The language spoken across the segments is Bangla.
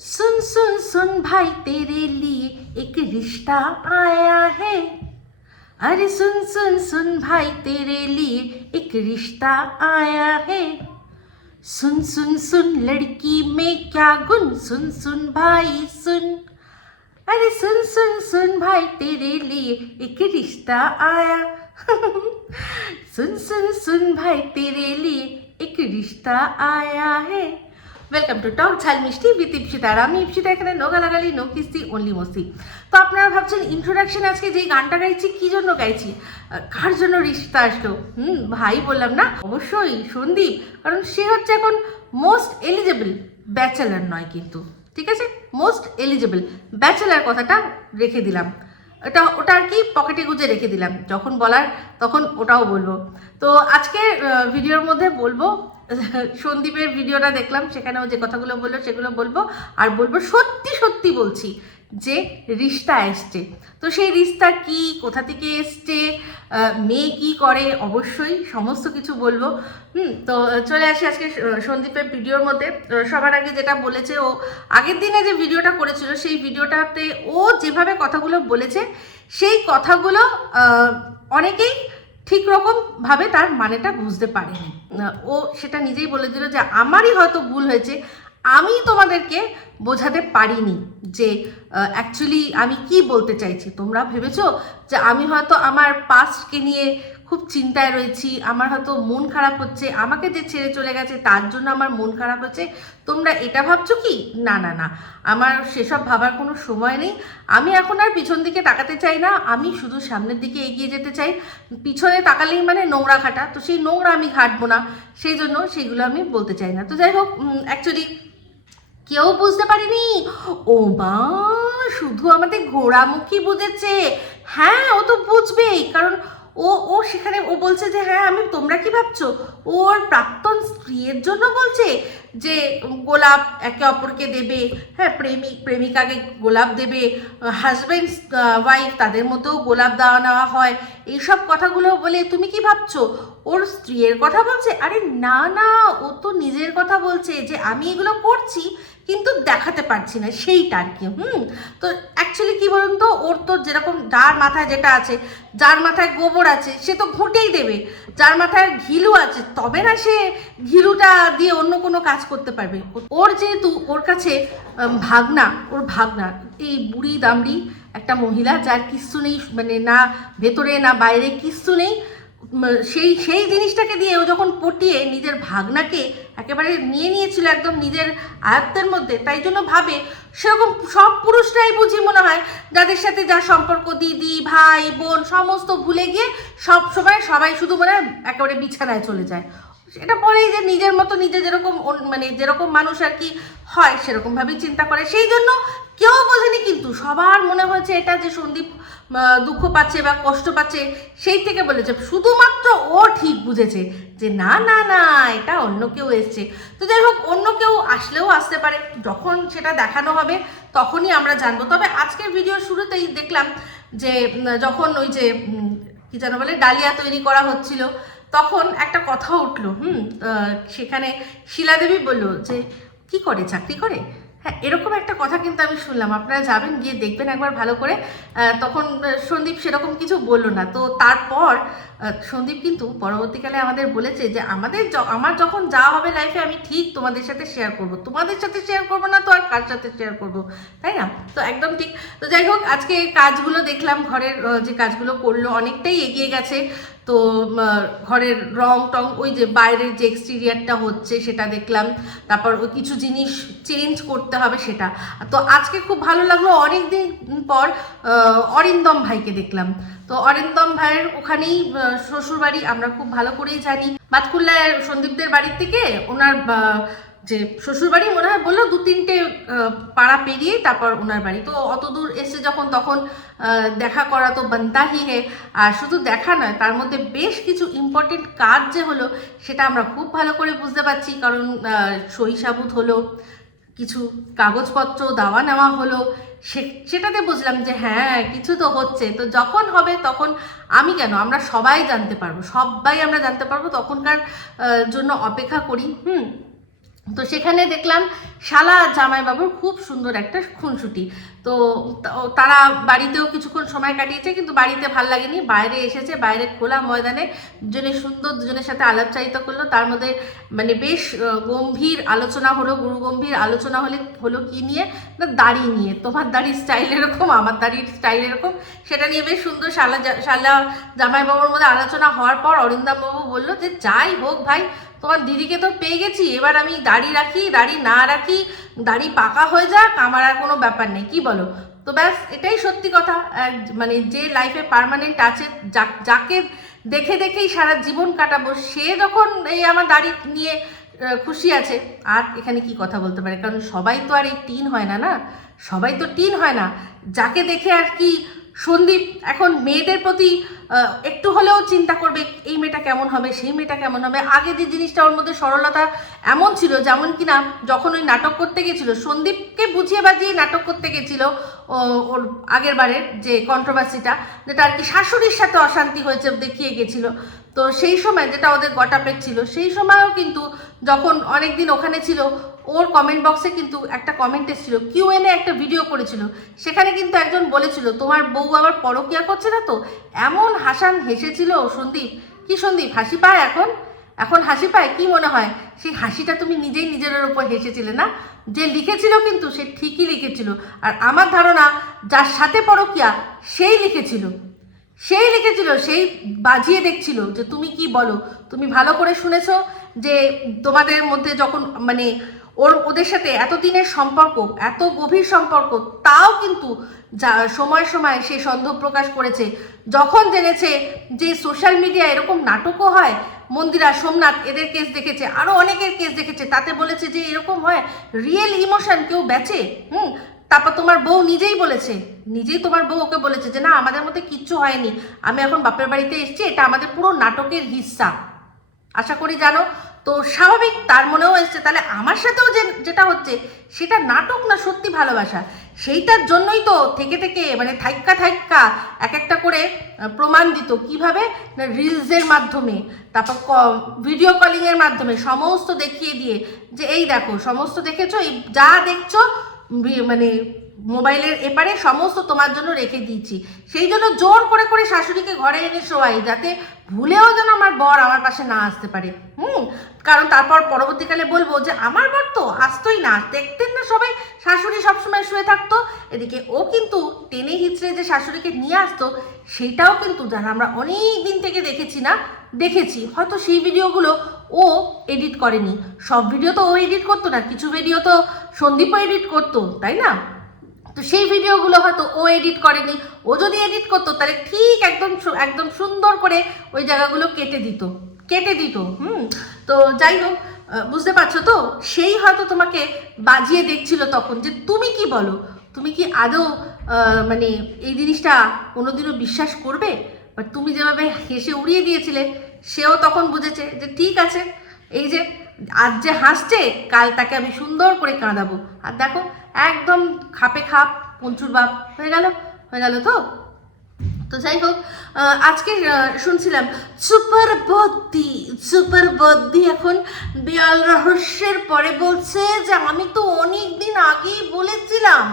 सुन सुन सुन भाई, तेरे लिए एक रिश्ता आया है। अरे सुन सुन सुन भाई, तेरे लिए एक रिश्ता आया है। सुन सुन सुन लड़की में क्या गुण, सुन सुन भाई, सुन। अरे सुन सुन सुन भाई, तेरे लिए एक रिश्ता आया। सुन सुन सुन भाई, तेरे लिए एक रिश्ता आया है। ওয়েলকাম টু টক ঝাল মিষ্টি উইথ ইপসিতা আর আমি ইপসিতা এখানে নো গালাগালি নো কিস্তি অনলি মস্তি। তো আপনারা ভাবছেন ইন্ট্রোডাকশন আজকে যেই গানটা গাইছি, কি জন্য গাইছি? কার জন্য রিশতা আসলো? হুম, ভাই বললাম না। অবশ্যই সন্দীপ, কারণ সে হচ্ছে এখন মোস্ট এলিজেবল ব্যাচেলার নয় কিন্তু। ঠিক আছে? মোস্ট এলিজেবল ব্যাচেলার কথাটা রেখে দিলাম। ওটা ওটা আর কি পকেটে গুঁজে রেখে দিলাম। যখন বলার, তখন ওটাও বলব। তো আজকে ভিডিওর মধ্যে বলব, সন্দীপের ভিডিওটা দেখলাম, সেখানেও যে কথাগুলো বলল, সেগুলো বলব। আর বলব সত্যি সত্যি বলছি যে রিস্তা এসছে। তো সেই রিস্তা কি, কোথা থেকে এসছে মেয়ে কি করে, অবশ্যই সমস্ত কিছু বলব। হুম, তো চলে আসি আজকে সন্দীপের ভিডিওর মধ্যে। সবার আগে যেটা বলেছে ও, আগের দিনে যে ভিডিওটা করেছিল, সেই ভিডিওটাতে ও যেভাবে কথাগুলো বলেছে, সেই কথাগুলো অনেকেই ঠিক রকমভাবে তার মানেটা বুঝতে পারেনি। ও সেটা নিজেই বলে দিল যে, আমারই হয়তো ভুল হয়েছে আমি তোমাদেরকে বোঝাতে পারিনি যে অ্যাকচুয়ালি আমি কি বলতে চাইছি। তোমরা ভেবেছো যে আমি হয়তো আমার পাস্টকে নিয়ে খুব চিন্তায় রয়েছি, আমার হয়তো মন খারাপ হচ্ছে, আমাকে যে ছেড়ে চলে গেছে তার জন্য আমার মন খারাপ হচ্ছে। তোমরা এটা ভাবছ কি? না না না। আমার সেসব ভাবার কোনো সময় নেই। আমি এখন আর পিছন দিকে তাকাতে চাই না। আমি শুধু সামনের দিকে এগিয়ে যেতে চাই। পিছনে তাকালেই মানে নোংরা ঘাটা তো সেই নোংরা আমি ঘাটবো না। সেই জন্য সেইগুলো আমি বলতে চাই না। তো যাই হোক অ্যাকচুয়ালি কেউ বুঝতে পারেনি। ও মা, শুধু আমাদের ঘোড়ামুখী বুঝেছে। হ্যাঁ ও তো বুঝবেই, কারণ ও ও সেখানে, ও বলছে যে হ্যাঁ আমি, তোমরা কি ভাবছ? ওর প্রাক্তন স্ত্রীর জন্য বলছে যে, গোলাপ একে অপরকে দেবে হ্যাঁ প্রেমিক, প্রেমিকাকে গোলাপ দেবে হাজব্যান্ড ওয়াইফ তাদের মধ্যেও গোলাপ দেওয়া নেওয়া হয়। এইসব কথাগুলো বলে তুমি কি ভাবছ? ওর স্ত্রীর কথা বলছে? আরে না না, ও তো নিজের কথা বলছে যে, আমি এগুলো করছি কিন্তু দেখাতে পারছি না, সেইটা আর কি, হুম? তো অ্যাকচুয়ালি কি বলুন তো ওর তো যেরকম যার মাথায় যেটা আছে, যার মাথায় গোবর আছে, সে তো ঘুঁটেই দেবে। যার মাথায় ঘিলু আছে, তবে না সে ঘিলুটা দিয়ে অন্য কোনো কাজ করতে পারবে। ওর যেহেতু, ওর কাছে ভাগনা, ওর ভাগনা, এই বুড়ি দামড়ি একটা মহিলা যার কিচ্ছু নেই মানে না ভেতরে না বাইরে কিচ্ছু নেই সেই সেই জিনিসটাকে দিয়ে ও যখন পটিয়ে নিজের ভাগনাকে একেবারে নিয়ে নিয়েছিল একদম নিজের আয়ত্তের মধ্যে, তাই জন্য ভাবে সেরকম সব পুরুষরাই বুঝি মনে হয় যাদের সাথে যা সম্পর্ক, দিদি, ভাই, বোন, সমস্ত ভুলে গিয়ে সব সময় সবাই শুধু মনে হয় একেবারে বিছানায় চলে যায়। এটা পরেই যে নিজের মতো নিজে যেরকম মানে যেরকম মানুষ আর কি হয়, সেরকম ভাবেই চিন্তা করে। সেই জন্য কেউ বোঝেনি কিন্তু সবার মনে হয়েছে এটা যে সন্দীপ দুঃখ পাচ্ছে বা কষ্ট পাচ্ছে, সেই থেকে বলেছে। শুধুমাত্র ও ঠিক বুঝেছে যে না না না, এটা অন্য কেউ এসছে। তো যাই হোক, অন্য কেউ আসলেও আসতে পারে। যখন সেটা দেখানো হবে, তখনই আমরা জানব। তবে আজকের ভিডিও শুরুতেই দেখলাম যে যখন ওই যে কি যেন বলে, ডালিয়া তৈরি করা হচ্ছিল তখন একটা কথা উঠল, হুম সেখানে শিলাদেবী বলল যে, কি করে, চাকরি করে? হ্যাঁ এরকম একটা কথা কিন্তু আমি শুনলাম। আপনারা যাবেন, গিয়ে দেখবেন একবার ভালো করে। তখন সন্দীপ সেরকম কিছু বলল না। তো তারপর সন্দীপ কিন্তু পরবর্তীকালে আমাদের বলেছে যে, আমাদের আমার যখন যা হবে লাইফে আমি ঠিক তোমাদের সাথে শেয়ার করব। তোমাদের সাথে শেয়ার করব না তো আর কার সাথে শেয়ার করব? তাই না? তো একদম ঠিক। তো যাই হোক, আজকে কাজগুলো দেখলাম, ঘরের যে কাজগুলো করল, অনেকটাই এগিয়ে গেছে। তো ঘরের রং টং, ওই যে বাইরের যে এক্সটিরিয়ারটা হচ্ছে সেটা দেখলাম। তারপর ওই কিছু জিনিস চেঞ্জ করতে হবে সেটা। তো আজকে খুব ভালো লাগল। অনেক দিন পর অরিন্দম ভাইকে দেখলাম। তো অরিন্দম ভাইয়ের ওখানেই শ্বশুরবাড়ি, আমরা খুব ভালো করেই জানি। বাতকুল্লার সন্দীপদের বাড়ির থেকে ওনার যে শ্বশুরবাড়ি মনে হয় বলল দু তিনটে পাড়া পেরিয়ে তারপর ওনার বাড়ি। তো অত দূর এসে যখন তখন দেখা করা তো বান্তা হি হে। আর শুধু দেখা নয়, তার মধ্যে বেশ কিছু ইম্পর্টেন্ট কাজ যে হলো, সেটা আমরা খুব ভালো করে বুঝতে পারছি। কারণ সই সাবুত হলো, কিছু কাগজপত্র দেওয়া নেওয়া হলো। সে, সেটাতে বুঝলাম যে হ্যাঁ কিছু তো হচ্ছে। তো যখন হবে তখন আমি কেন? আমরা সবাই জানতে পারব। সবাই আমরা জানতে পারব তখনকার জন্য অপেক্ষা করি। হুম? তো সেখানে দেখলাম শালা জামাইবাবুর খুব সুন্দর একটা খুনসুটি। তো তারা বাড়িতেও কিছুক্ষণ সময় কাটিয়েছে, কিন্তু বাড়িতে ভালো লাগেনি। বাইরে এসেছে, বাইরে খোলা ময়দানে দুজনে সুন্দর, দুজনের সাথে আলাপচারিতা করল। তার মধ্যে মানে বেশ গম্ভীর আলোচনা হলো গুরু গম্ভীর আলোচনা হলে, হলো কি নিয়ে? না, দাড়ি নিয়ে। তোমার দাড়ির স্টাইল এরকম, আমার দাড়ির স্টাইল এরকম। সেটা নিয়ে বেশ সুন্দর শালা শালা জামাইবাবুর মধ্যে আলোচনা হওয়ার পর অরিন্দম বাবু বলল যে, যাই হোক ভাই তোমার দিদিকে তো পেয়ে গেছি, এবার আমি দাড়ি রাখি, দাড়ি না রাখি, দাড়ি পাকা হয়ে যাক, আমার আর কোনো ব্যাপার নেই, কি বলো? তো ব্যাস, এটাই সত্যি কথা। মানে যে লাইফে পার্মানেন্ট আছে যাকে দেখে দেখেই সারা জীবন কাটাবো, সে যখন এই আমার দাড়ি নিয়ে খুশি আছে, আর এখানে কি কথা বলতে পারে? কারণ সবাই তো আর এই টিন হয় না না? সবাই তো টিন হয় না। যাকে দেখে আর কি সন্দীপ, এখন মেয়েদের প্রতি একটু হলেও চিন্তা করবে, এই মেয়েটা কেমন হবে, সেই মেয়েটা কেমন হবে? আগে যে জিনিসটা ওর মধ্যে সরলতা এমন ছিল, যেমন কি না যখন ওই নাটক করতে গেছিল, সন্দীপকে বুঝিয়ে বাজিয়ে নাটক করতে গেছিল ওর আগের বারের যে কন্ট্রোভার্সিটা যেটা আর কি শাশুড়ির সাথে অশান্তি হয়েছে দেখিয়ে গেছিল। তো সেই সময় যেটা ওদের গটাপেট ছিল, সেই সময়ও কিন্তু যখন অনেক দিন ওখানে ছিল, ওর কমেন্ট বক্সে কিন্তু একটা কমেন্ট এসেছিল কিউ এনে একটা ভিডিও করেছিল। সেখানে কিন্তু একজন বলেছিল, তোমার বউ আবার পরকিয়া করছে না তো? এমন হাসান হেসেছিল সন্দীপ। কি সন্দীপ, হাসি পায় এখন? এখন হাসি পায়? কি মনে হয়? সেই হাসিটা তুমি নিজেই নিজের উপর হেসেছিলে না? যে লিখেছিল কিন্তু সে ঠিকই লিখেছিল। আর আমার ধারণা, যার সাথে পরকিয়া, সেই লিখেছিল। সেই লিখেছিল, সেই বাজিয়ে দেখছিল যে তুমি কি বলো? তুমি ভালো করে শুনেছো যে তোমাদের মধ্যে যখন মানে ওর, ওদের সাথে এতদিনের সম্পর্ক, এত গভীর সম্পর্ক, তাও কিন্তু যা, সময় সময় সে সন্দেহ প্রকাশ করেছে। যখন জেনেছে যে সোশ্যাল মিডিয়া এরকম নাটকও হয়, মন্দিরা, সোমনাথ এদের কেস দেখেছে আরও অনেকের কেস দেখেছে, তাতে বলেছে যে এরকম হয়, রিয়েল ইমোশন কেউ বেচে? হুম তারপর তোমার বউ নিজেই বলেছে, নিজেই তোমার বউ ওকে বলেছে যে, না, আমাদের মধ্যে কিচ্ছু হয়নি। আমি এখন বাপের বাড়িতে এসেছি, এটা আমাদের পুরো নাটকের হিস্সা। আশা করি জানো, তো স্বাভাবিক তার মনেও এসছে। তাহলে আমার সাথেও যে, যেটা হচ্ছে, সেটা নাটক না সত্যি ভালোবাসা? সেইটার জন্যই তো থেকে থেকে মানে থাইক্কা থাইক্কা এক একটা করে প্রমাণ দিত কীভাবে, না রিলসের মাধ্যমে, তারপর ক ভিডিও কলিংয়ের মাধ্যমে, সমস্ত দেখিয়ে দিয়ে যে, এই দেখো, সমস্ত দেখেছ, এই যা দেখছ মানে মোবাইলের এপারে সমস্ত তোমার জন্য রেখে দিয়েছি। সেই জন্য জোর করে করে শাশুড়িকে ঘরে এনে শোয়াই, যাতে ভুলেও যেন আমার বর আমার পাশে না আসতে পারে। হুম? কারণ তারপর পরবর্তীকালে বলব যে, আমার বর তো আসতোই না। দেখতেন না সবাই, শাশুড়ি সবসময় শুয়ে থাকতো। এদিকে ও কিন্তু টেনে হিচড়ে যে শাশুড়িকে নিয়ে আসতো, সেটাও কিন্তু যারা আমরা অনেক দিন থেকে দেখেছি না, দেখেছি। হয়তো সেই ভিডিওগুলো ও এডিট করেনি। সব ভিডিও তো ও এডিট করতো না, কিছু ভিডিও তো সন্দীপও এডিট করতো, তাই না? তো সেই ভিডিওগুলো হয়তো ও এডিট করেনি, ও যদি এডিট করতো, তাহলে ঠিক একদম একদম সুন্দর করে ওই জায়গাগুলো কেটে দিত কেটে দিত, হুম? তো যাই হোক বুঝতে পারছ তো? সেই হয়তো তোমাকে বাজিয়ে দেখছিল তখন যে তুমি কি বলো? তুমি কি আদৌ মানে এই জিনিসটা কোনোদিনও বিশ্বাস করবে? বা তুমি যেভাবে হেসে উড়িয়ে দিয়েছিলে, সেও তখন বুঝেছে যে ঠিক আছে এই যে আজ যে হাসছে, কাল তাকে আমি সুন্দর করে কাঁদাবো। আর দেখো, একদম খাপে খাপ, পঞ্চুর বাপ, হয়ে গেল হয়ে গেল তো? তো যাই হোক আজকে শুনছিলাম সুপার বদ্দি সুপার বদ্দি এখন বিয়াল রহস্যের পরে বলছে যে, আমি তো অনেক দিন আগেই বলেছিলাম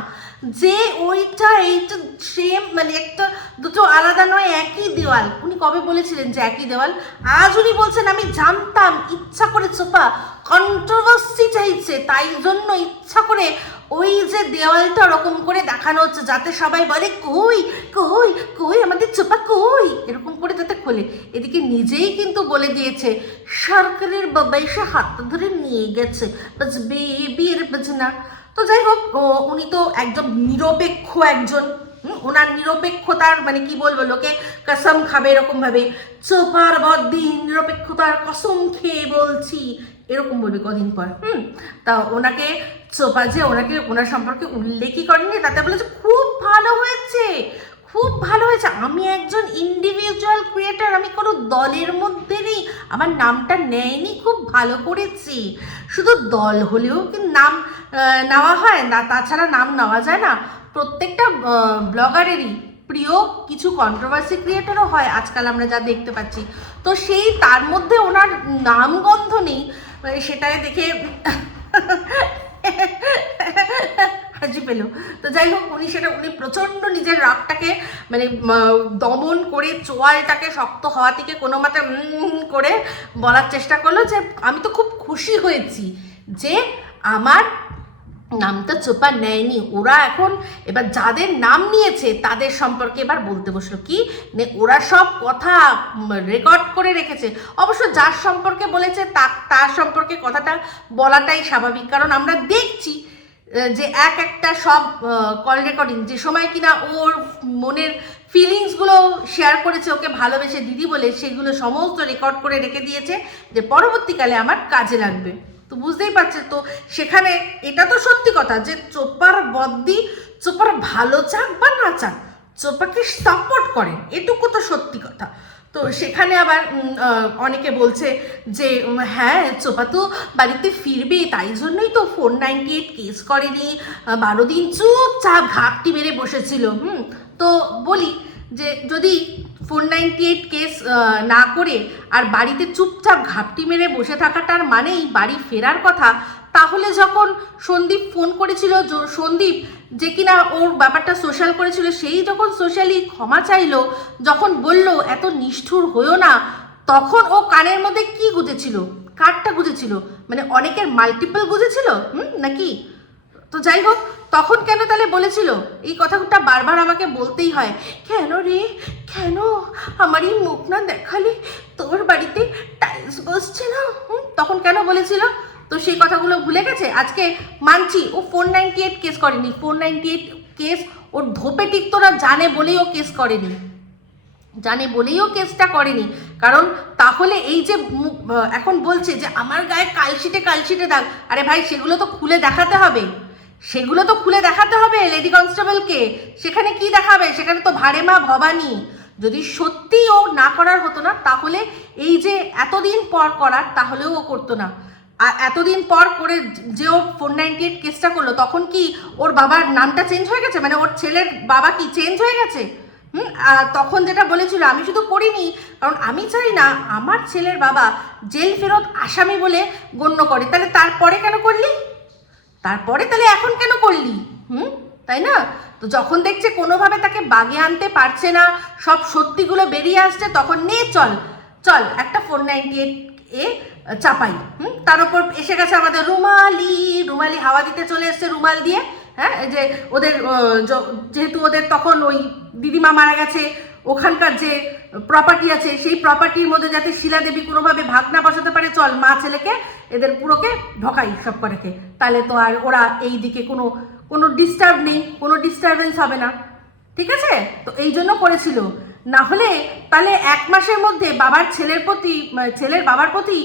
যে ওইটা, এইটা সেম মানে একটা দুটো আলাদা নয়, একই দেওয়াল। উনি কবে বলেছিলেন যে একই দেওয়াল? আজ উনি বলছেন, আমি জানতাম, ইচ্ছা করে চোপা কন্ট্রোভার্সি চাইছে, তাই জন্য ইচ্ছা করে ওই যে দেওয়ালটা ওরকম করে দেখানো হচ্ছে, যাতে সবাই বলে, কই কই কই আমাদের চোপা কই? এরকম করে যাতে খোলে। এদিকে নিজেই কিন্তু বলে দিয়েছে, সরকারের বাবা এসে হাত ধরে নিয়ে গেছে। বাস বেবির বাজনা। তো যাই হোক উনি তো একদম নিরপেক্ষ একজন। ওনার নিরপেক্ষতার মানে কি বলব, লোকে কসম খাবে এরকম ভাবে চোপার বদিন নিরপেক্ষতার কসম খেয়ে বলছি, এরকম বলবে কদিন পর। হুম, তা ওনাকে চোপা যে ওনাকে, ওনার সম্পর্কে উল্লেখই করেনি তাতে বলেছে, খুব ভালো হয়েছে, খুব ভালো হয়েছে। আমি একজন ইন্ডিভিজুয়াল ক্রিয়েটার আমি কোনো দলের মধ্যে নেই। আমার নামটা নেয়নি, খুব ভালো করেছি। শুধু দল হলেও কি নাম নেওয়া হয় না, তাছাড়া নাম নেওয়া যায় না। প্রত্যেকটা ব্লগারেরই প্রিয় কিছু কন্ট্রোভার্সি ক্রিয়েটারও হয়, আজকাল আমরা যা দেখতে পাচ্ছি। তো সেই, তার মধ্যে ওনার নামগন্ধ নেই মানে সেটাই দেখে হাজি পেল। তো যাই হোক, উনি সেটা, উনি প্রচণ্ড নিজের রাগটাকে মানে দমন করে, চোয়ালটাকে শক্ত হওয়া থেকে কোনো মতে করে বলার চেষ্টা করল যে, আমি তো খুব খুশি হয়েছি যে, আমার নামটা চোপা নেয়নি, ওরা এখন এবার যাদের নাম নিয়েছে তাদের সম্পর্কে এবার বলতে বসল। কি? ওরা সব কথা রেকর্ড করে রেখেছে। অবশ্য যার সম্পর্কে বলেছে তা, তার সম্পর্কে কথাটা বলাটাই স্বাভাবিক। কারণ আমরা দেখছি যে এক একটা সব কল রেকর্ডিং যে সময় কিনা ওর মনের ফিলিংসগুলো শেয়ার করেছে, ওকে ভালোবেসে দিদি বলে, সেগুলো সমস্ত রেকর্ড করে রেখে দিয়েছে যে পরবর্তীকালে আমার কাজে লাগবে। তো বুঝতেই পারছে তো, সেখানে এটা তো সত্যি কথা যে চোপার বদ্দি চোপার ভালো চাক বা না চাক, চোপাকে সাপোর্ট করেন, এটুকু তো সত্যি কথা। তো সেখানে আবার অনেকে বলছে যে হ্যাঁ চোপা তো বাড়িতে ফিরবে, তাই জন্যই তো ফোর নাইনটি এইট কেস করেনি বারো দিন চুপচাপ ঘাপটি মেরে বসেছিল। হুম, তো বলি যে যদি ফোর নাইনটি এইট কেস না করে আর বাড়িতে চুপচাপ ঘাপটি মেরে বসে থাকাটার মানেই বাড়ি ফেরার কথা, তাহলে যখন সন্দীপ ফোন করেছিল সন্দীপ যে কিনা ওর ব্যাপারটা সোশ্যাল করেছিল, সেই যখন সোশ্যালি ক্ষমা চাইলো, যখন বলল, এত নিষ্ঠুর হয়েও না, তখন ও কানের মধ্যে কি গুজেছিল? কারটা গুজেছিল? মানে অনেকের মাল্টিপল গুজেছিল? হুম? নাকি? তো যাই হোক, তখন কেন তাহলে বলেছিল? এই কথাটা বারবার আমাকে বলতেই হয়। কেন রে? কেন? আমার এই মুখ না দেখালে তোর বাড়িতে টাইলস বসছে না? তখন কেন বলেছিল? তো সেই কথাগুলো ভুলে গেছে? আজকে মানছি, ও ফোর নাইনটি এইট কেস করেনি। ফোর নাইনটি এইট কেস ওর ধোপে টিকতোরা জানে বলেই ও কেস করেনি। জানে বলেই ও কেসটা করেনি। কারণ তাহলে এই যে এখন বলছে যে, আমার গায়ে কালশিটে কালশিটে দাগ। আরে ভাই, সেগুলো তো খুলে দেখাতে হবে। সেগুলো তো খুলে দেখাতে হবে লেডি কনস্টেবলকে সেখানে কি দেখাবে? সেখানে তো ভারে মা ভবানী। যদি সত্যি ও না করার হতো না, তাহলে এই যে এতদিন পর করার, তাহলেও ও করতো না। আর এতদিন পর করে যে ও ফোর নাইনটি এইট কেসটা করল, তখন কি ওর বাবার নামটা চেঞ্জ হয়ে গেছে? মানে ওর ছেলের বাবা কি চেঞ্জ হয়ে গেছে? হুম? তখন যেটা বলেছিল, আমি শুধু করিনি, কারণ আমি চাই না আমার ছেলের বাবা জেল ফেরত আসামি বলে গণ্য করে। তাহলে তারপরে কেন করলি? তারপরে তাহলে এখন কেন করলি? হুম? তাই না? তো যখন দেখছে কোনোভাবে তাকে বাগে আনতে পারছে না, সব সত্যিগুলো বেরিয়ে আসছে, তখন নে, চল। চল, একটা ফোর নাইনটি এইট এ চাপাই। হুম? তার উপর এসে গেছে আমাদের রুমালি। রুমালি হাওয়া দিতে চলে এসছে রুমাল দিয়ে। হ্যাঁ? যে ওদের যেহেতু ওদের তখন ওই দিদিমা মারা গেছে ওখানকার যে প্রপার্টি আছে, সেই প্রপার্টির মধ্যে যাতে শিলা দেবী কোনোভাবে ভাগ না বসাতে পারে, চল মা ছেলেকে এদের পুরোকে ঢকাই সব করেকে তাহলে তো আর ওরা এই দিকে কোনো কোনো ডিস্টার্ব নেই, কোনো ডিস্টারবেন্স হবে না। ঠিক আছে? তো এই জন্য করেছিল। না হলে তাহলে এক মাসের মধ্যে বাবার ছেলের প্রতি ছেলের বাবার প্রতি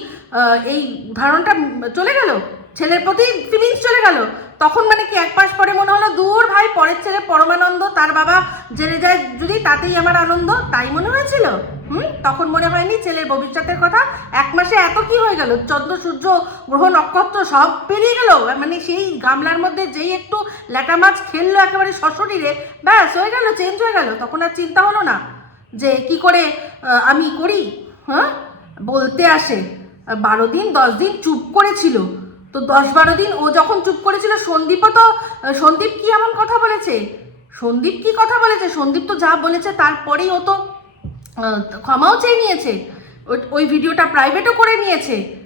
এই ধারণটা চলে গেল? ছেলের প্রতি ফিলিংস চলে গেল? তখন মানে কি এক মাস পরে মনে হলো, দূর ভাই, পরের ছেলে পরমানন্দ, তার বাবা জেলে যায় যদি তাতেই আমার আনন্দ, তাই মনে হয়েছিল? হুম? তখন মনে হয়নি ছেলের ভবিষ্যতের কথা। এক মাসে এত কি হয়ে গেল? চন্দ্র, সূর্য, গ্রহ, নক্ষত্র সব পেরিয়ে গেল। মানে সেই গামলার মধ্যে যেই একটু ল্যাটা মাছ খেললো একেবারে সশরীরে, ব্যাস, হয়ে গেল চেঞ্জ হয়ে গেল। তখন আর চিন্তা হলো না যে কি করে আমি করি? হ্যাঁ? বলতে আসে, বারো দিন, দশ দিন চুপ করেছিল। তো দশ বারো দিন ও যখন চুপ করেছিল, সন্দীপও তো সন্দীপ কি এমন কথা বলেছে? সন্দীপ কি কথা বলেছে? সন্দীপ তো যা বলেছে তারপরেই ও তো ক্ষমাও চেয়ে নিয়েছে। ওই- ভিডিওটা প্রাইভেটও করে নিয়েছে।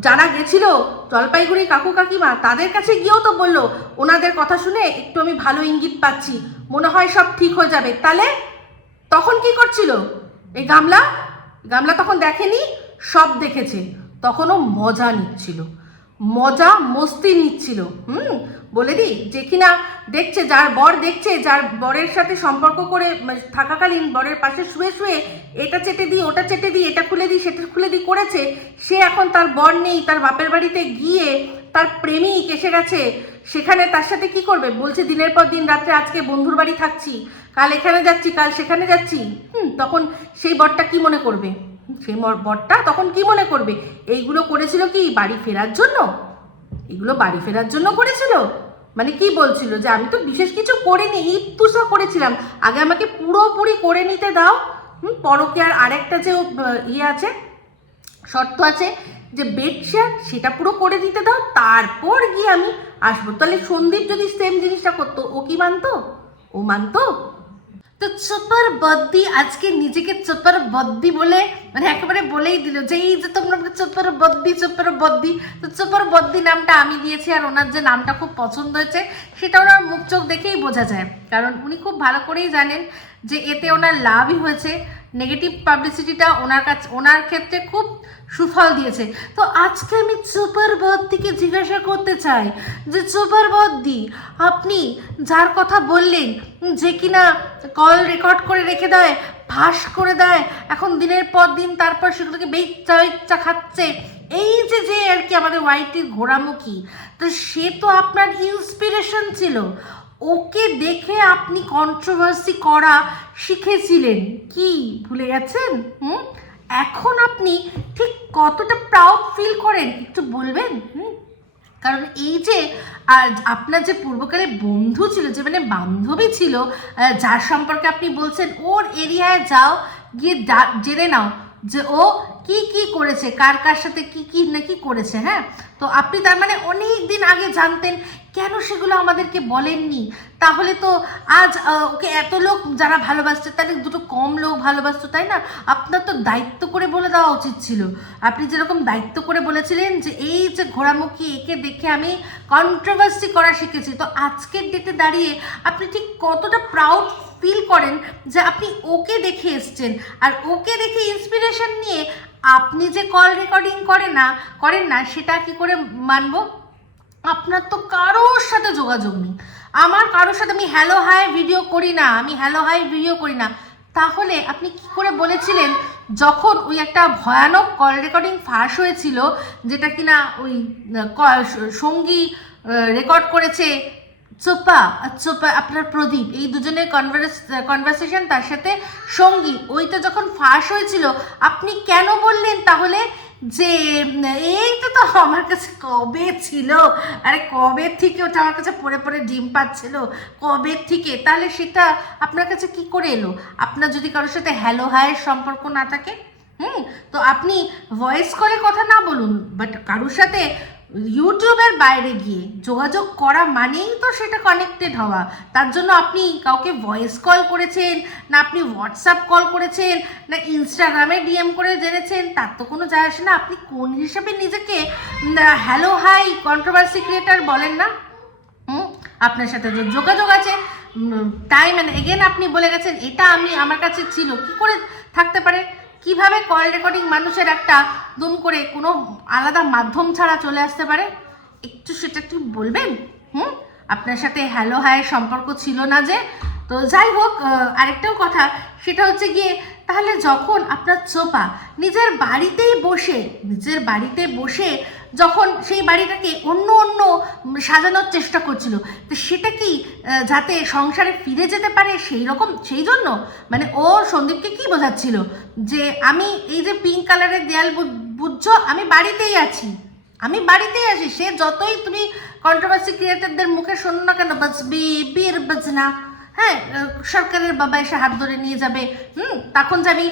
যারা গেছিল, জলপাইগুড়ি কাকু কাকিমা, তাদের কাছে গিয়েও তো বলল, ওনাদের কথা শুনে একটু আমি ভালো ইঙ্গিত পাচ্ছি। মনে হয় সব ঠিক হয়ে যাবে। তাহলে তখন কি করছিল? এই গামলা? গামলা তখন দেখেনি, সব দেখেছে। তখনও মজা নিচ্ছিল। মজা মস্তি নিচ্ছিল, হুম? বলে দিই, যে কিনা দেখছে, যার বর দেখছে, যার বরের সাথে সম্পর্ক করে মানে থাকাকালীন বরের পাশে শুয়ে শুয়ে এটা চেটে দিই, ওটা চেটে দিই, এটা খুলে দিই, সেটা খুলে দিই করেছে, সে এখন তার বর নেই, তার বাপের বাড়িতে গিয়ে তার প্রেমিক এসে গেছে। সেখানে তার সাথে কি করবে? বলছে, দিনের পর দিন রাত্রে আজকে বন্ধুর বাড়ি থাকছি, কাল এখানে যাচ্ছি, কাল সেখানে যাচ্ছি। হুম, তখন সেই বরটা কি মনে করবে? সেই বরটা তখন কি মনে করবে? এইগুলো করেছিল কি বাড়ি ফেরার জন্য? এগুলো বাড়ি ফেরার জন্য করেছিল? মানে কি বলছিল যে আমি তো বিশেষ কিছু করিনি ইতুসা করেছিলাম। আগে আমাকে পুরোপুরি করে নিতে দাও। হুম, পরকে আর আরেকটা যে ইয়ে আছে, শর্ত আছে যে বেড শেয়ার সেটা পুরো করে দিতে দাও, তারপর গিয়ে আমি আসব। তাহলে সন্দীপ যদি সেম জিনিসটা করতো, ও কি মানতো? ও মানতো? তো চোপার বদ্দি, আজকে নিজেকে চোপার বদ্দি বলে মানে একেবারে বলেই দিল যে এই যে তোমরা আমাকে চোপার বদ্দি চোপার বদ্দি, তো চোপার বদ্দি নামটা আমি দিয়েছি আর ওনার যে নামটা খুব পছন্দ হয়েছে, সেটা ওনার মুখ চোখ দেখেই বোঝা যায়। কারণ উনি খুব ভালো করেই জানেন যে এতে ওনার লাভই হয়েছে। নেগেটিভ পাবলিসিটিটা ওনার কাছে ওনার ক্ষেত্রে খুব সুফল দিয়েছে। তো আজকে আমি সুপার বদ্দিকে জিজ্ঞাসা করতে চাই যে সুপার বদ্দি আপনি যার কথা বললেন, যে কিনা কল রেকর্ড করে রেখে দেয়, ফাঁস করে দেয়, এখন দিনের পর দিন তারপর সেগুলোকে বেচ্চা বেচ্চা খাচ্ছে, এই যে যে আর কি আমাদের ওয়াইটির ঘোরামুখী, তো সে তো আপনার ইন্সপিরেশন ছিল। ওকে দেখে আপনি কন্ট্রোভার্সি করা শিখেছিলেন। কি, ভুলে গেছেন? হুম? এখন আপনি ঠিক কতটা প্রাউড ফিল করেন, একটু বলবেন? হুম? কারণ এই যে আপনার যে পূর্বকালে বন্ধু ছিল, যে মানে বান্ধবী ছিল যার সম্পর্কে আপনি বলছেন, ওর এরিয়ায় যাও, গিয়ে জেনে নাও যে ও কি কি করেছে, কার কার সাথে কি কি নাকি করেছে হ্যাঁ? তো আপনি তার মানে অনেক দিন আগে জানতেন কেন সেগুলো আমাদেরকে বলেননি? তাহলে তো আজ ওকে এত লোক যারা ভালোবাসছে তাদের দুটো কম লোক ভালোবাসতো, তাই না? আপনার তো দায়িত্ব করে বলে দেওয়া উচিত ছিল। আপনি যেরকম দায়িত্ব করে বলেছিলেন যে, এই যে ঘোড়ামুখী, একে দেখে আমি কন্ট্রোভার্সি করা শিখেছি। তো আজকের ডেটে দাঁড়িয়ে আপনি ঠিক কতটা প্রাউড ফিল করেন যে আপনি ওকে দেখে এসছেন? আর ওকে দেখে ইন্সপিরেশন নিয়ে আপনি যে কল রেকর্ডিং করে না, করেন না, সেটা কি করে মানবো? আপনার তো কারোর সাথে যোগাযোগ নেই। আমার কারোর সাথে আমি হ্যালো হাই ভিডিও করি না, আমি হ্যালো হাই ভিডিও করি না। তাহলে আপনি কি করে বলেছিলেন, যখন ওই একটা ভয়ানক কল রেকর্ডিং ফাঁস হয়েছিল, যেটা কিনা ওই সঙ্গী রেকর্ড করেছে চোপা চোপা আপনার প্রদীপ, এই দুজনের কনভার্স কনভারসেশন তার সাথে সঙ্গী, ওইটা যখন ফাঁস হয়েছিল, আপনি কেন বললেন তাহলে যে এইটা এই তো আমার কাছে কবে ছিল? আরে কবে থেকে ওটা আমার কাছে পরে পরে ডিম পাচ্ছিল? কবে থেকে? তাহলে সেটা আপনার কাছে কি করে এলো? আপনার যদি কারোর সাথে হ্যালো হায়ের সম্পর্ক না থাকে, হুম? তো আপনি ভয়েস কলে কথা না বলুন বাট কারোর সাথে ইউটিউবের বাইরে গিয়ে যোগাযোগ করা মানেই তো সেটা কানেক্টেড হওয়া। তার জন্য আপনি কাউকে ভয়েস কল করেছেন, না আপনি হোয়াটসঅ্যাপ কল করেছেন, না ইনস্টাগ্রামে ডিএম করে জেনেছেন, তার তো কোনো যায় আসে না। আপনি কোন হিসাবে নিজেকে হ্যালো হাই কন্ট্রোভার্সি ক্রিয়েটার বলেন না? হুম? আপনার সাথে যে যোগাযোগ আছে টাইম অ্যান্ড এগেন আপনি বলে গেছেন, এটা আমি, আমার কাছে ছিল। কি করে থাকতে পারে? কীভাবে কল রেকর্ডিং মানুষের একটা দুম করে কোনো আলাদা মাধ্যম ছাড়া চলে আসতে পারে? একটু সেটা একটু বলবেন? হুম? আপনার সাথে হ্যালো হায়ের সম্পর্ক ছিল না যে। তো যাই হোক আরেকটাও কথা, সেটা হচ্ছে গিয়ে, তাহলে যখন আপনার চোপা নিজের বাড়িতেই বসে, নিজের বাড়িতে বসে যখন সেই বাড়িটাকে অন্য অন্য সাজানোর চেষ্টা করছিল, তো সেটা কি যাতে সংসারে ফিরে যেতে পারে সেই রকম? সেই জন্য? মানে ও সন্দীপকে কি বোঝাচ্ছিল? যে আমি এই যে পিঙ্ক কালারের দেয়াল বুঝছ, আমি বাড়িতেই আছি। আমি বাড়িতেই আছি। সে যতই তুমি কন্ট্রোভার্সি ক্রিয়েটারদের মুখে শোনো না কেন, বাজবি, বীর বাজনা। হ্যাঁ সরকারের বাবা এসে হাত ধরে নিয়ে যাবে। হুম, তখন যে আমি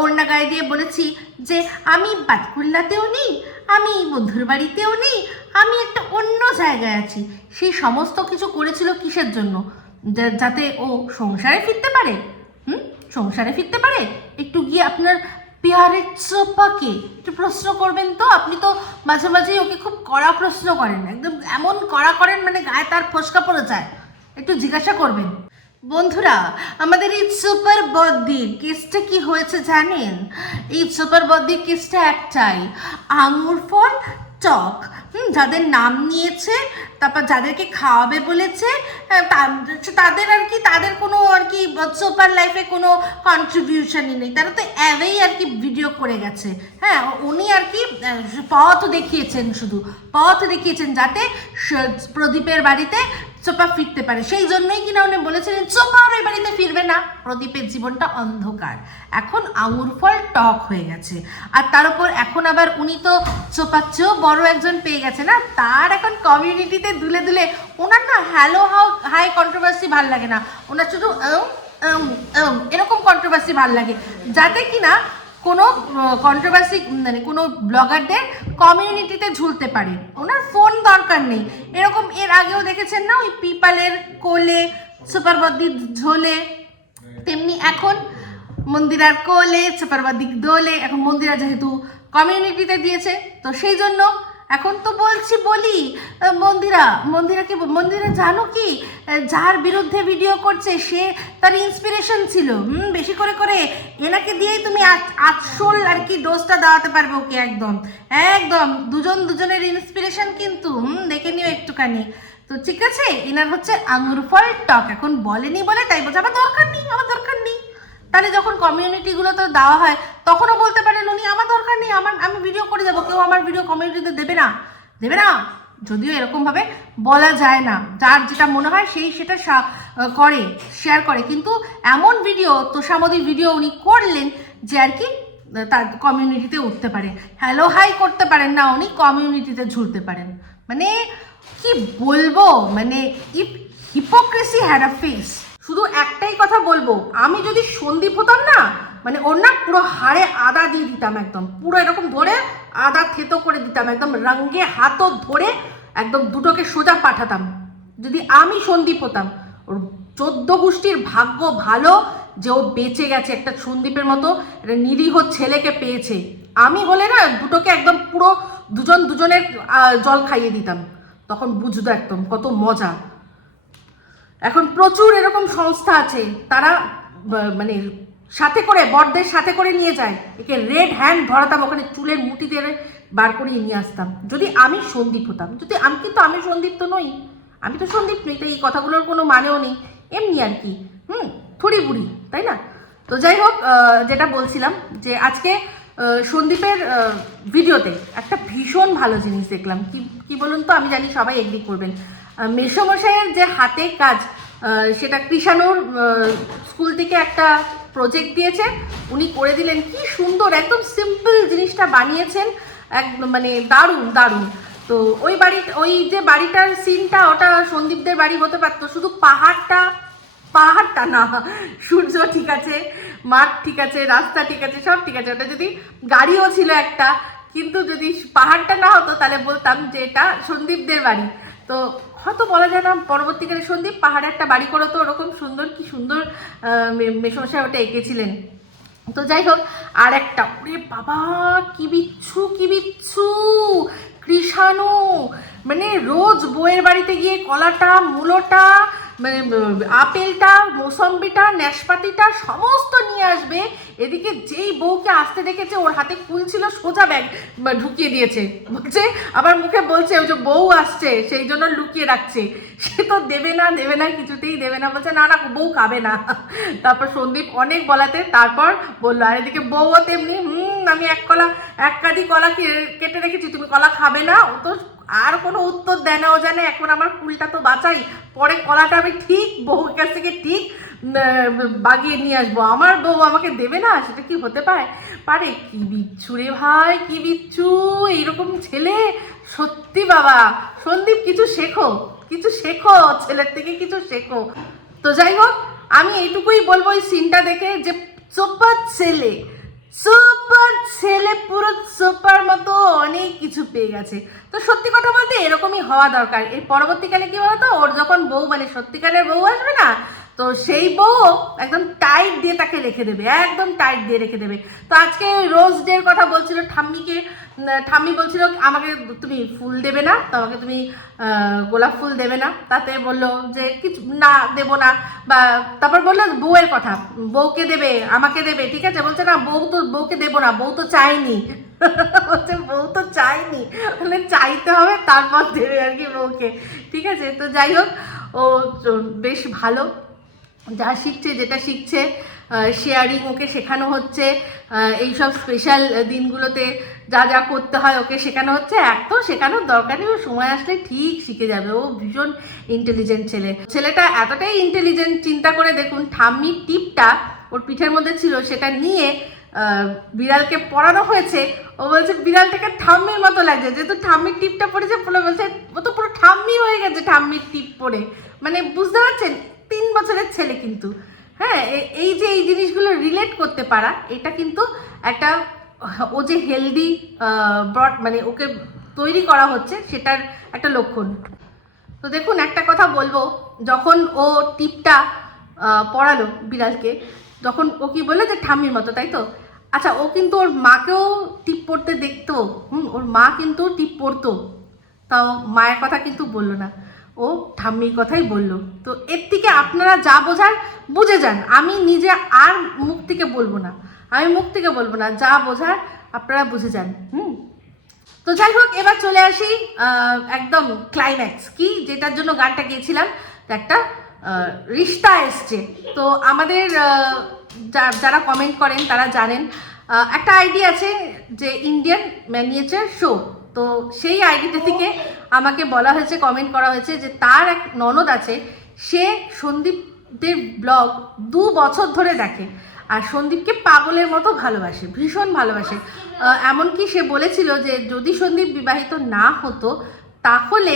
ওড়না গায়ে দিয়ে বলেছি যে আমি বাতকুল্লাতেও নেই, আমি বন্ধুর বাড়িতেও নেই, আমি একটা অন্য জায়গায় আছি। সেই সমস্ত কিছু করেছিল কিসের জন্য? যাতে ও সংসারে ফিরতে পারে। হুম, সংসারে ফিরতে পারে? একটু গিয়ে আপনার পেয়ারের চোপাকে একটু প্রশ্ন করবেন তো? আপনি তো মাঝে মাঝেই ওকে খুব কড়া প্রশ্ন করেন, একদম এমন কড়া করেন মানে গায়ে তার ফসকা পড়ে যায়। একটু জিজ্ঞাসা করবেন। বন্ধুরা আমাদের এই সুপার বদ্দির কেসটা কি হয়েছে জানেন? এই সুপার বদ্দির কেসটা একটাই আঙুর ফল টক। হুম, যাদের নাম নিয়েছে তারপর যাদেরকে খাওয়াবে বলেছে আহ, তাদের আর কি তাদের কোনো আর কি সুপার লাইফে কোনো কন্ট্রিবিউশনই নেই। তারা তো অ্যাওয়েই আর কি ভিডিও করে গেছে। হ্যাঁ উনি আর কি পথ দেখিয়েছেন শুধু। পথ দেখিয়েছেন যাতে প্রদীপের বাড়িতে চোপা ফিরতে পারে। সেই জন্যই কিনা উনি বলেছিলেন, চোপা এই বাড়িতে ফিরবে না। প্রদীপের জীবনটা অন্ধকার। এখন আঙুর ফল টক হয়ে গেছে। আর তার উপর এখন আবার উনি তো চোপার চেয়েও বড় একজন পেয়ে গেছে না? তার এখন কমিউনিটিতে দুলে দুলে ওনার না হ্যালো হাউ হাই কন্ট্রোভার্সি ভালো লাগে না। ওনার শুধু এরকম কন্ট্রোভার্সি ভালো লাগে। যাতে কিনা কোনো কন্ট্রোভার্সি মানে কোনো ব্লগারদের কমিউনিটিতে ঝুলতে পারে। ওনার ফোন দরকার নেই। এরকম এর আগেও দেখেছেন না? ওই পিপালের কোলে সুপারবদ্দি ঝোলে, তেমনি এখন মন্দিরার কোলে সুপারবাদিক দোলে, এখন মন্দিরা যেহেতু কমিউনিটিতে দিয়েছে, তো সেই জন্য এখন তো বলছি, বলি মন্দিরা মন্দিরা কি মন্দিরা জানো কি? যার বিরুদ্ধে ভিডিও করছে, সে তার ইন্সপিরেশন ছিল। হুম, বেশি করে করে এনাকে দিয়েই তুমি আসল আর কি ডোজটা দেওয়াতে পারবে ওকে একদম। একদম, দুজন দুজনের ইন্সপিরেশন কিন্তু। হুম, দেখে নিও একটুখানি। তো ঠিক আছে, এনার হচ্ছে আঙুর ফল টক। এখন বলেনি বলে তাই বলছে আমার দরকার নেই, আমার দরকার নেই। তাহলে যখন কমিউনিটিগুলোতে দেওয়া হয়, তখনও বলতে পারেন উনি আমার দরকার নেই, আমার, আমি ভিডিও করে যাব কেউ আমার ভিডিও কমিউনিটিতে দেবে না। দেবে না? যদিও এরকমভাবে বলা যায় না। যার যেটা মনে হয়, সেই সেটা করে শেয়ার করে। কিন্তু এমন ভিডিও তোষামদির ভিডিও উনি করলেন যে আর কি তার কমিউনিটিতে উঠতে পারে। হ্যালো হাই করতে পারেন না উনি কমিউনিটিতে ঝুলতে পারেন। মানে কি বলব? মানে if hypocrisy had a face শুধু একটাই কথা বলব, আমি যদি সন্দীপ হতাম না মানে ওর না পুরো হাড়ে আদা দিয়ে দিতাম একদম, পুরো এরকম ধরে আদা থেতো করে দিতাম, একদম রঙ্গে হাতও ধরে একদম দুটোকে সোজা পাঠাতাম। যদি আমি সন্দীপ হতাম, ওর চোদ্দ গোষ্ঠীর ভাগ্য ভালো যে ও বেঁচে গেছে একটা সন্দীপের মতো, একটা নিরীহ ছেলেকে পেয়েছে, আমি হলে না দুটোকে একদম পুরো দুজন দুজনের জল খাইয়ে দিতাম। তখন বুঝতো একদম কত মজা। এখন প্রচুর এরকম সংস্থা আছে, তারা মানে সাথে করে, বরদের সাথে করে নিয়ে যায়। একে রেড হ্যান্ড ধরাতাম, ওখানে চুলের মুঠি দিয়ে বার করিয়ে নিয়ে আসতাম। যদি আমি সন্দীপ হতাম, যদি আমি, কিন্তু আমি সন্দীপ তো নই। আমি তো সন্দীপ নই তো এই কথাগুলোর কোনো মানেও নেই। এমনি আর কি, হুম, থুড়ি বুড়ি, তাই না? তো যাই হোক যেটা বলছিলাম যে আজকে সন্দীপের ভিডিওতে একটা ভীষণ ভালো জিনিস দেখলাম। কি কি বলুন তো? আমি জানি সবাই এগ্রি করবেন। মেসোমশাইয়ের যে হাতে কাজ সেটা কৃষাণুর স্কুল থেকে একটা প্রজেক্ট দিয়েছে। উনি করে দিলেন। কি সুন্দর, একদম সিম্পল জিনিসটা বানিয়েছেন। এক মানে দারুণ দারুণ। তো ওই বাড়ি, ওই যে বাড়িটার সিনটা ওটা সন্দীপদের বাড়ি হতে পারতো। শুধু পাহাড়টা পাহাড়টা না, সূর্য ঠিক আছে, মাঠ ঠিক আছে, রাস্তা ঠিক আছে, সব ঠিক আছে। ওটা যদি গাড়িও ছিল একটা, কিন্তু যদি পাহাড়টা না হতো, তাহলে বলতাম যে এটা সন্দীপদের বাড়ি। তো হয়তো বলা যায় না, পরবর্তীকালে সন্দীপ পাহাড়ে একটা বাড়ি করো তো ওরকম সুন্দর, কি সুন্দর মেসমশাই ওটা এঁকেছিলেন। তো যাই হোক, আর একটা, ওরে বাবা, কি বিচ্ছু কি বিচ্ছু, কৃষাণু মানে রোজ বইয়ের বাড়িতে গিয়ে কলাটা, মূলোটা মানে আপেলটা, মৌসম্বিটা নাশপাতিটা সমস্ত নিয়ে আসবে। এদিকে যেই বউকে আসতে দেখেছে, ওর হাতে ফুল ছিল, সোজা ব্যাগ ঢুকিয়ে দিয়েছে। বলছে, আবার মুখে বলছে, ওই যে বউ আসছে, সেই জন্য লুকিয়ে রাখছে। সে তো দেবে না দেবে না, কিছুতেই দেবে না। বলছে, না না, বউ খাবে না। তারপর সন্দীপ অনেক বলাতে, তারপর বলল, আর এদিকে বউও তেমনি, হুম, আমি এক কলা, এক কাঁদি কলা কেটে রেখেছি, তুমি কলা খাবে না? ও তো আর কোনো উত্তর দেয় না, ও জানে এখন আমার ফুলটা তো বাঁচাই। পরে কলাটা আমি ঠিক বউর কাছ থেকে ঠিক বাগিয়ে নিয়ে আসব। আমার বউ আমাকে দেবে না? সেটা কি হতে পারে পারে, কি বিচ্ছু রে ভাই, কি বিচ্ছু, এইরকম ছেলে? সত্যি বাবা, সন্দীপ, কিছু শেখো কিছু শেখো, ছেলের থেকে কিছু শেখো। তো যাই হোক, আমি এইটুকুই বলব এই সিনটা দেখে যে সুপার ছেলে সুপার ছেলে, পুরো সুপার মতো অনেক কিছু পেয়ে গেছে। তো সত্যি কথা বলতে এরকমই হওয়া দরকার। এর পরবর্তীকালে কি বলতো? ওর যখন বউ মানে সত্যিকারের বউ আসবে না তো সেই বউ একদম টাইট দিয়ে তাকে রেখে দেবে, একদম টাইট দিয়ে রেখে দেবে। তো আজকে রোজ ডের কথা বলছিল ঠাম্মিকে ঠাম্মি বলছিল, আমাকে তুমি ফুল দেবে না তো আমাকে তুমি গোলাপ ফুল দেবে না। তাতে বলল যে, কিছু না, দেবো না। বা তারপর বলল বউয়ের কথা, বউকে দেবে, আমাকে দেবে, ঠিক আছে? বলছে, না, বউ তো, বউকে দেবো না, বউ তো চায়নি। বলছে, বউ তো চায়নি। মানে চাইতে হবে, তারপর দেবে আর কি বউকে। ঠিক আছে? তো যাই হোক ও, বেশ ভালো। যা শিখছে, যেটা শিখছে শেয়ারিং ওকে শেখানো হচ্ছে এইসব স্পেশাল দিনগুলোতে যা যা করতে হয় ওকে শেখানো হচ্ছে। এক তো শেখানোর দরকার নেই, ও সময় আসলে ঠিক শিখে যাবে। ও ভীষণ ইন্টেলিজেন্ট ছেলে। ছেলেটা এতটাই ইন্টেলিজেন্ট চিন্তা করে দেখুন, ঠাম্মির টিপটা ওর পিঠের মধ্যে ছিল, সেটা নিয়ে বিড়ালকে পড়ানো হয়েছে। ও বলছে, বিড়ালটাকে ঠাম্মির মতো লাগছে। যেহেতু ঠাম্মির টিপটা পড়েছে, পুরো বলছে, ও তো পুরো ঠাম্মি হয়ে গেছে ঠাম্মির টিপ পরে মানে বুঝতে পারছেন? তিন বছরের ছেলে কিন্তু। হ্যাঁ এই যে এই জিনিসগুলো রিলেট করতে পারা, এটা কিন্তু একটা, ও যে হেলদি ব্রড মানে ওকে তৈরি করা হচ্ছে, সেটার একটা লক্ষণ। তো দেখুন, একটা কথা বলব, যখন ও টিপটা পড়ালো বিড়ালকে তখন ও কি বলল যে, ঠাম্মির মতো তাই তো? আচ্ছা ও কিন্তু ওর মাকেও টিপ পড়তে দেখতো। হুম, ওর মা কিন্তু টিপ পড়তো। তাও মায়ের কথা কিন্তু বলল না। ও ঠাম্মির কথাই বলল। তো এর থেকে আপনারা যা বোঝার, বুঝে যান। আমি নিজে আর মুখ থেকে বলব না। আমি মুখ থেকে বলব না, যা বোঝার আপনারা বুঝে যান, হুম? তো যাই হোক, এবার চলে আসি একদম ক্লাইম্যাক্স কি? যেটার জন্য গানটা গেয়েছিলাম একটা রিশতা এসছে। তো আমাদের যারা কমেন্ট করেন, তারা জানেন একটা আইডি আছে যে ইন্ডিয়ান ম্যানিয়েচার শো তো সেই আইডিটা থেকে আমাকে বলা হয়েছে কমেন্ট করা হয়েছে যে তার এক ননদ আছে, সে সন্দীপদের ব্লগ দু বছর ধরে দেখে আর সন্দীপকে পাগলের মতো ভালোবাসে, ভীষণ ভালোবাসে। এমনকি সে বলেছিল যে যদি সন্দীপ বিবাহিত না হতো, তাহলে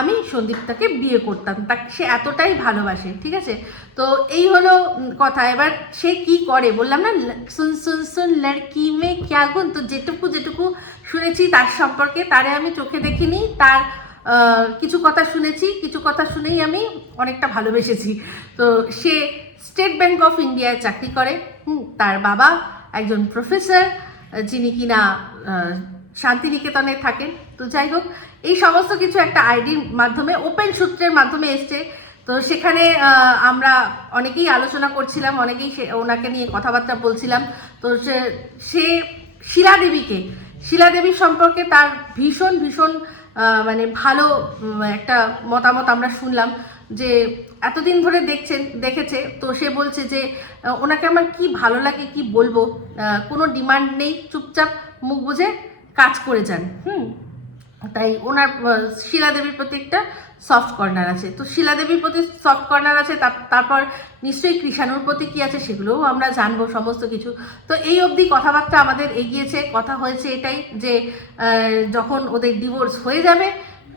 আমি সন্দীপটাকে বিয়ে করতাম। তাকে সে এতটাই ভালোবাসে, ঠিক আছে? তো এই হলো কথা। এবার সে কি করে? বললাম না সুন সুন সুন লড়কি মে ক্যা গুণ? তো যেটুকু যেটুকু শুনেছি তার সম্পর্কে, তারে আমি চোখে দেখিনি। তার কিছু কথা শুনেছি, কিছু কথা শুনেই আমি অনেকটা ভালোবেসেছি। তো সে স্টেট ব্যাংক অফ ইন্ডিয়ায় চাকরি করে। তার বাবা একজন প্রফেসর, যিনি কিনা শান্তিনিকেতনে থাকেন। তো যাই হোক, এই সমস্ত কিছু একটা আইডির মাধ্যমে ওপেন সূত্রের মাধ্যমে এসছে। তো সেখানে আমরা অনেকেই আলোচনা করছিলাম, অনেকেই সে, ওনাকে নিয়ে কথাবার্তা বলছিলাম। তো সে সে শিলা দেবীকে, শিলা দেবীর সম্পর্কে তার ভীষণ ভীষণ মানে ভালো একটা মতামত আমরা শুনলাম যে এতদিন ধরে দেখছেন, দেখেছে। তো সে বলছে যে ওনাকে আমার কি ভালো লাগে, কি বলব? কোনো ডিমান্ড নেই, চুপচাপ মুখ বুঝে কাজ করে যান। হুম? তাই ওনার আহ, শিলা দেবীর প্রতি একটা সফট কর্নার আছে। তো শিলা দেবীর প্রতি সফট কর্নার আছে তার- তারপর নিশ্চয়ই কৃষাণুর প্রতি কী আছে সেগুলোও আমরা জানব সমস্ত কিছু। তো এই অবধি কথাবার্তা আমাদের এগিয়েছে কথা হয়েছে এটাই যে যখন ওদের ডিভোর্স হয়ে যাবে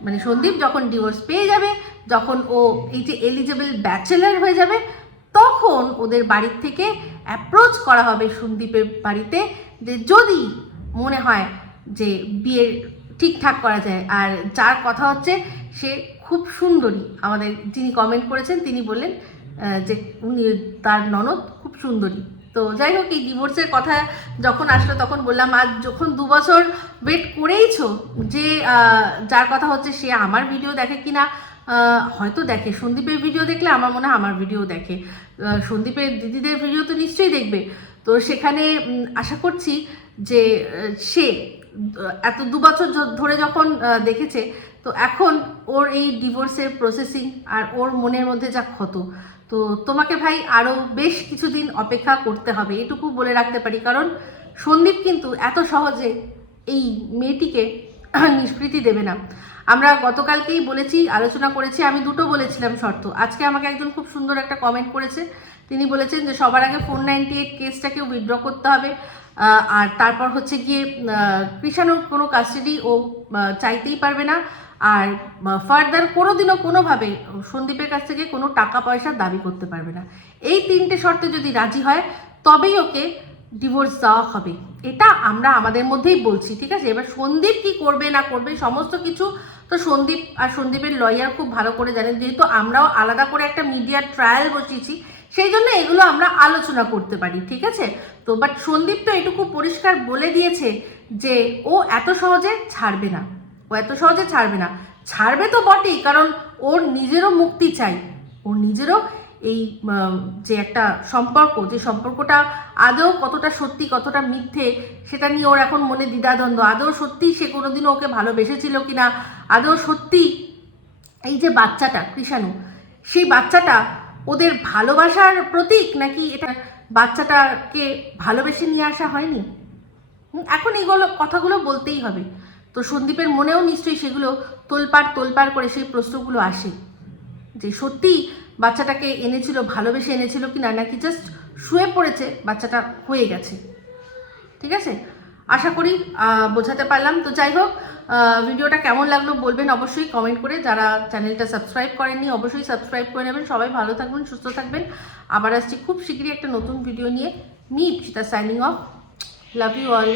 মানে সন্দীপ যখন ডিভোর্স পেয়ে যাবে যখন ও এই যে এলিজেবল ব্যাচেলার হয়ে যাবে তখন ওদের বাড়ির থেকে অ্যাপ্রোচ করা হবে সন্দীপের বাড়িতে যে যদি মনে হয় যে বিয়ে ঠিকঠাক করা যায়। আর যার কথা হচ্ছে সে খুব সুন্দরী। আমাদের যিনি কমেন্ট করেছেন তিনি বললেন যে উনি তার ননদ খুব সুন্দরী। তো যাই হোক এই ডিভোর্সের কথা যখন আসলো তখন বললাম আজ যখন দু বছর ওয়েট করেইছো যে যার কথা হচ্ছে সে আমার ভিডিও দেখে কিনা আহ, হয়তো দেখে। সন্দীপের ভিডিও দেখলে আমার মনে হয় আমার ভিডিও দেখে। সন্দীপের দিদিদের ভিডিও তো নিশ্চয়ই দেখবে। তো সেখানে আশা করছি যে সে এত দু বছর ধরে যখন দেখেছে, তো এখন ওর এই ডিভোর্সের প্রসেসিং আর ওর মনের মধ্যে যা ক্ষত, তো তোমাকে ভাই আরও বেশ কিছুদিন অপেক্ষা করতে হবে, এটুকু বলে রাখতে পারি। কারণ সন্দীপ কিন্তু এত সহজে এই মেয়েটিকে নিষ্কৃতি দেবে না। আমরা গতকালকেই বলেছি, আলোচনা করেছি, আমি দুটো বলেছিলাম শর্ত। আজকে আমাকে একজন খুব সুন্দর একটা কমেন্ট করেছে। তিনি বলেছেন যে, সবার আগে ফোর নাইনটি এইট কেসটাকে উইথড্র করতে হবে। আর তারপর হচ্ছে গিয়ে কৃষাণুর কোনো কাস্টাডি ও চাইতেই পারবে না। আর ফার্দার কোনোদিনও কোনোভাবে সন্দীপের কাছ থেকে কোনো টাকা পয়সা দাবি করতে পারবে না। এই তিনটে শর্তে যদি রাজি হয়, তবেই ওকে ডিভোর্স দেওয়া হবে। এটা আমরা আমাদের মধ্যেই বলছি, ঠিক আছে? এবার সন্দীপ কি করবে, না করবে, সমস্ত কিছু তো সন্দীপ আর সন্দীপের লয়ার খুব ভালো করে জানেন। যেহেতু আমরাও আলাদা করে একটা মিডিয়ার ট্রায়াল বসিয়েছি সেই জন্য এগুলো আমরা আলোচনা করতে পারি, ঠিক আছে? তো বাট সন্দীপ তো এটুকু পরিষ্কার বলে দিয়েছে যে ও এত সহজে ছাড়বে না, ও এত সহজে ছাড়বে না। ছাড়বে তো বটেই, কারণ ওর নিজেরও মুক্তি চাই, ওর নিজেরও এই যে একটা সম্পর্ক, যে সম্পর্কটা আদৌ কতটা সত্যি, কতটা মিথ্যে, সেটা নিয়ে ওর এখন মনে দ্বিধাদ্বন্দ্ব। আদৌ সত্যি সে কোনোদিনও ওকে ভালোবেসেছিল কিনা? আদৌ সত্যি এই যে বাচ্চাটা, কৃষাণু, সেই বাচ্চাটা ওদের ভালোবাসার প্রতীক নাকি এটা বাচ্চাটাকে ভালোবেসে নিয়ে আসা হয়নি? এখন এগুলো কথাগুলো বলতেই হবে। তো সন্দীপের মনেও নিশ্চয়ই সেগুলো তোলপাড় তোলপাড় করে সেই প্রশ্নগুলো আসে। যে সত্যি বাচ্চাটাকে এনেছিল, ভালোবেসে এনেছিল কি না নাকি জাস্ট শুয়ে পড়েছে, বাচ্চাটা হয়ে গেছে। ঠিক আছে? আশা করি বোঝাতে পারলাম। তো যাই হোক ভিডিওটা কেমন লাগল বলবেন অবশ্যই কমেন্ট করে। যারা চ্যানেলটা সাবস্ক্রাইব করেননি, অবশ্যই সাবস্ক্রাইব করে নেবেন। সবাই ভালো থাকবেন, সুস্থ থাকবেন। আবার আসছি খুব শীঘ্রই একটা নতুন ভিডিও নিয়ে। Me Ipsita signing off love you all